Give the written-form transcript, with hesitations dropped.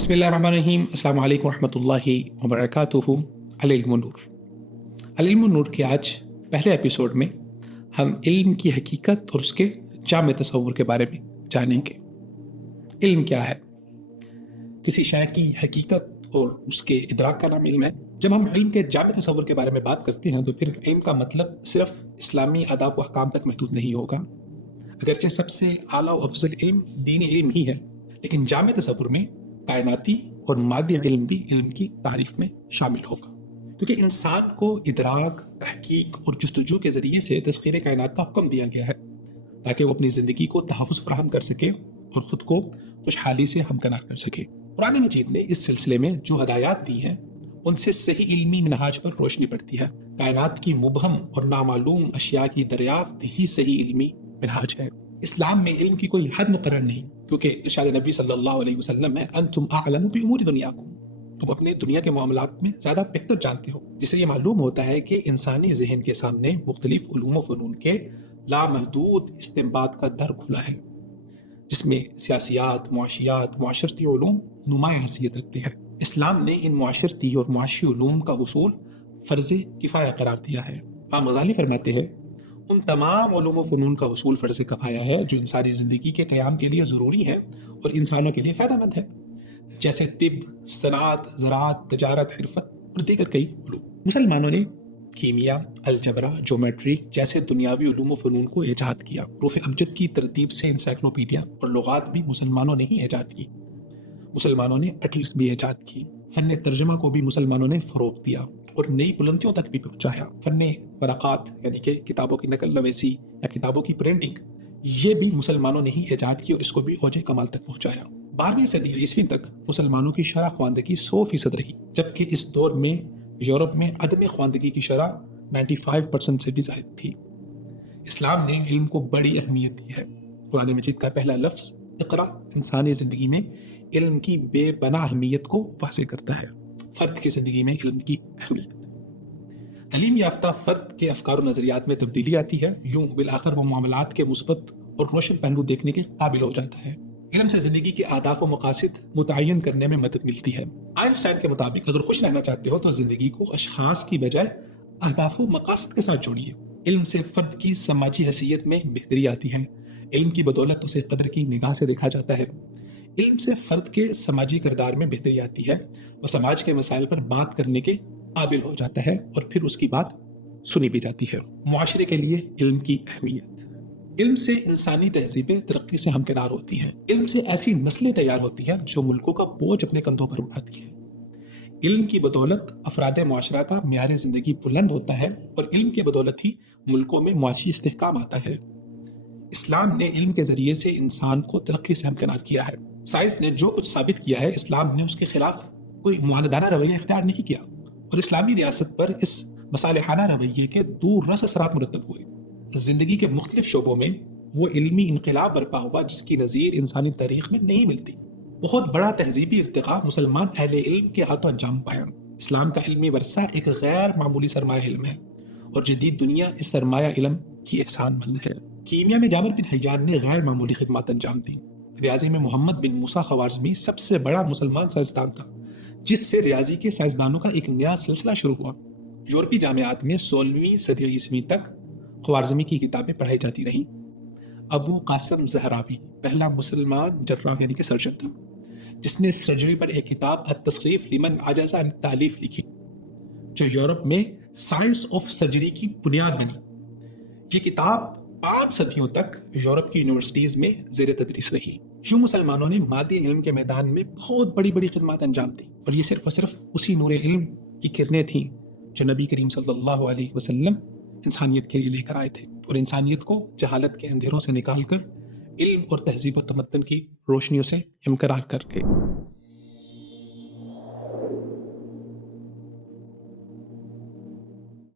بسم اللہ الرحمن الرحیم۔ السلام علیکم ورحمۃ اللہ وبرکاتہ۔ العلم نور۔ العلم نور کے آج پہلے ایپیسوڈ میں ہم علم کی حقیقت اور اس کے جامع تصور کے بارے میں جانیں گے۔ علم کیا ہے؟ کسی شے کی حقیقت اور اس کے ادراک کا نام علم ہے۔ جب ہم علم کے جامع تصور کے بارے میں بات کرتے ہیں تو پھر علم کا مطلب صرف اسلامی آداب و احکام تک محدود نہیں ہوگا، اگرچہ سب سے اعلیٰ و افضل علم دینی علم ہی ہے، لیکن جامع تصور میں کائناتی اور مادی علم بھی علم کی تعریف میں شامل ہوگا، کیونکہ انسان کو ادراک، تحقیق اور جستجو کے ذریعے سے تسخیر کائنات کا حکم دیا گیا ہے تاکہ وہ اپنی زندگی کو تحفظ فراہم کر سکے اور خود کو خوشحالی سے ہمکنار کر سکے۔ قرآن مجید نے اس سلسلے میں جو ہدایات دی ہیں ان سے صحیح علمی منہاج پر روشنی پڑتی ہے۔ کائنات کی مبہم اور نامعلوم اشیاء کی دریافت ہی صحیح علمی منہاج ہے۔ اسلام میں علم کی کوئی حد مقرر نہیں، کیونکہ ارشاد نبی صلی اللہ علیہ وسلم ہے انتم اعلم بامور دنیاکم، تم اپنے دنیا کے معاملات میں زیادہ بہتر جانتے ہو، جس سے یہ معلوم ہوتا ہے کہ انسانی ذہن کے سامنے مختلف علوم و فنون کے لامحدود استنباط کا در کھلا ہے، جس میں سیاسیات، معاشیات، معاشرتی علوم نمایاں حیثیت رکھتے ہیں۔ اسلام نے ان معاشرتی اور معاشی علوم کا حصول فرض کفایہ قرار دیا ہے۔ امام غزالی فرماتے ہیں ان تمام علوم و فنون کا حصول فرض کفایہ ہے جو انسانی زندگی کے قیام کے لیے ضروری ہیں اور انسانوں کے لیے فائدہ مند ہے، جیسے طب، صنعت، زراعت، تجارت، حرفت اور دیگر کئی علوم۔ مسلمانوں نے کیمیا، الجبرا، جیومیٹری جیسے دنیاوی علوم و فنون کو ایجاد کیا۔ حروف ابجد کی ترتیب سے انسائکلوپیڈیا اور لغات بھی مسلمانوں نے ہی ایجاد کی۔ مسلمانوں نے اٹلس بھی ایجاد کی۔ فن ترجمہ کو بھی مسلمانوں نے فروغ دیا اور نئی بلندیوں تک بھی پہنچایا۔ فن ورقات یعنی کہ کتابوں کی نقل نویسی یا کتابوں کی پرنٹنگ، یہ بھی مسلمانوں نے ہی ایجاد کی اور اس کو بھی اوج کمال تک پہنچایا۔ 12ویں صدی عیسوی تک مسلمانوں کی شرح خواندگی 100% رہی، جبکہ اس دور میں یورپ میں عدم خواندگی کی شرح 95% سے بھی زائد تھی۔ اسلام نے علم کو بڑی اہمیت دی ہے۔ قرآن مجید کا پہلا لفظ اقرا انسانی زندگی میں علم کی بے پناہ اہمیت کو واضح کرتا ہے۔ فرد کی زندگی میں علم کی اہمیت۔ تعلیم یافتہ فرد کے افکار و نظریات میں تبدیلی آتی ہے، یوں بالآخر وہ معاملات کے مثبت اور روشن پہلو دیکھنے کے قابل ہو جاتا ہے۔ علم سے زندگی کے اہداف و مقاصد متعین کرنے میں مدد ملتی ہے۔ آئنسٹائن کے مطابق اگر خوش رہنا چاہتے ہو تو زندگی کو اشخاص کی بجائے اہداف و مقاصد کے ساتھ جوڑیے۔ علم سے فرد کی سماجی حیثیت میں بہتری آتی ہے، علم کی بدولت اسے قدر کی نگاہ سے دیکھا جاتا ہے۔ علم سے فرد کے سماجی کردار میں بہتری آتی ہے، وہ سماج کے مسائل پر بات کرنے کے قابل ہو جاتا ہے اور پھر اس کی بات سنی بھی جاتی ہے۔ معاشرے کے لیے علم کی اہمیت۔ علم سے انسانی تہذیبیں ترقی سے ہمکنار ہوتی ہیں۔ علم سے ایسی نسلیں تیار ہوتی ہیں جو ملکوں کا بوجھ اپنے کندھوں پر اٹھاتی ہیں۔ علم کی بدولت افراد معاشرہ کا معیار زندگی بلند ہوتا ہے اور علم کی بدولت ہی ملکوں میں معاشی استحکام آتا ہے۔ اسلام نے علم کے ذریعے سے انسان کو ترقی سے ہمکنار کیا ہے۔ سائنس نے جو کچھ ثابت کیا ہے، اسلام نے اس کے خلاف کوئی معاندانہ رویہ اختیار نہیں کیا، اور اسلامی ریاست پر اس مصالحانہ رویے کے دور رس اثرات مرتب ہوئے۔ زندگی کے مختلف شعبوں میں وہ علمی انقلاب برپا ہوا جس کی نظیر انسانی تاریخ میں نہیں ملتی۔ بہت بڑا تہذیبی ارتقاء مسلمان اہل علم کے ہاتھوں انجام پایا۔ اسلام کا علمی ورثہ ایک غیر معمولی سرمایہ علم ہے اور جدید دنیا اس سرمایہ علم کی احسان مند ہے۔ کیمیا میں جابر بن حیان نے غیر معمولی خدمات انجام دی۔ ریاضی میں محمد بن موسیٰ خوارزمی سب سے بڑا مسلمان سائنسدان تھا، جس سے ریاضی کے سائنسدانوں کا ایک نیا سلسلہ شروع ہوا۔ یورپی جامعات میں 16ویں صدی عیسوی تک خوارزمی کی کتابیں پڑھائی جاتی رہیں۔ ابو قاسم زہراوی پہلا مسلمان جراح یعنی کہ سرجن تھا، جس نے سرجری پر ایک کتاب التصریف لمن عجز عن التعلیف لکھی، جو یورپ میں سائنس آف سرجری کی بنیاد بنی۔ یہ کتاب 5 صدیوں تک یورپ کی یونیورسٹیز میں زیر تدریس رہی۔ یوں مسلمانوں نے مادی علم کے میدان میں بہت بڑی بڑی خدمات انجام دی، اور یہ صرف اور صرف اسی نور علم کی کرنیں تھیں جو نبی کریم صلی اللہ علیہ وسلم انسانیت کے لیے لے کر آئے تھے، اور انسانیت کو جہالت کے اندھیروں سے نکال کر علم اور تہذیب و تمدن کی روشنیوں سے ہمکنار کر کے